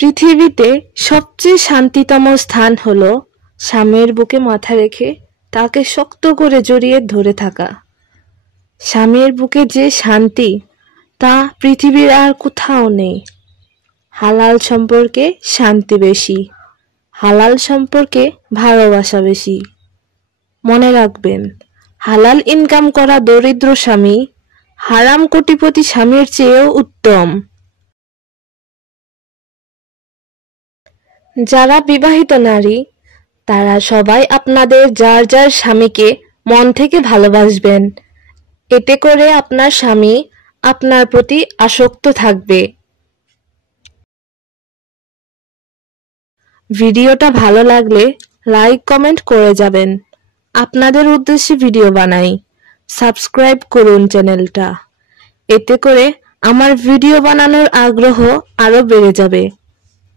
পৃথিবীতে সবচেয়ে শান্তিতম স্থান হলো স্বামীর বুকে মাথা রেখে তাকে শক্ত করে জড়িয়ে ধরে থাকা। স্বামীর বুকে যে শান্তি তা পৃথিবীর আর কোথাও নেই। হালাল সম্পর্কে শান্তি বেশি, হালাল সম্পর্কে ভালোবাসা বেশি। মনে রাখবেন, হালাল ইনকাম করা দরিদ্র স্বামী হারাম কোটিপতি স্বামীর চেয়েও উত্তম। যারা বিবাহিত নারী তারা সবাই আপনাদের যার যার স্বামীকে মন থেকে ভালোবাসবেন। এতে করে আপনার স্বামী আপনার প্রতি আসক্ত থাকবে। ভিডিওটা ভালো লাগলে লাইক কমেন্ট করে যাবেন। আপনাদের উদ্দেশ্যে ভিডিও বানাই। সাবস্ক্রাইব করুন চ্যানেলটা। এতে করে আমার ভিডিও বানানোর আগ্রহ আরো বেড়ে যাবে।